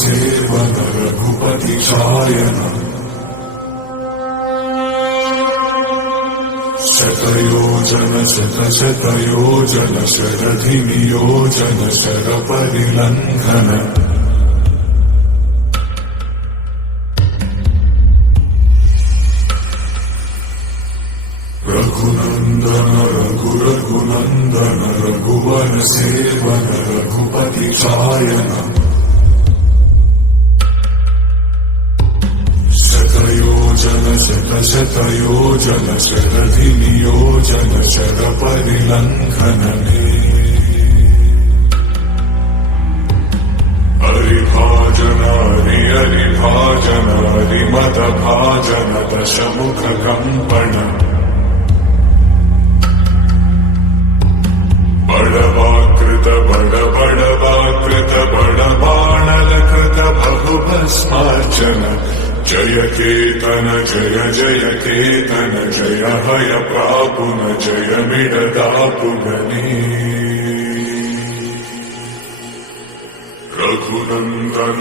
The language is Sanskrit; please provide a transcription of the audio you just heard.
सेवन रघुपति चायन शतयोजन शतशतयोजन शरधिनियोजन शरपरिलङ्घन रघुनन्दन रघुनन्दन रघुवर सेवन रघुपति चायन शतयोजन शतशतयोजन शरधिनियोजन शरपरिलङ्घन हरिभाजन हरिभाजन हरिमदभाजन दशमुख कम्पण बड़वाकृत बड़वाकृत बड़बाणलकृत बहुभस्मार्चन जय केतन जय जय केतन जय हय प्रापुन जय मिडदापुगनी रघुनन्दन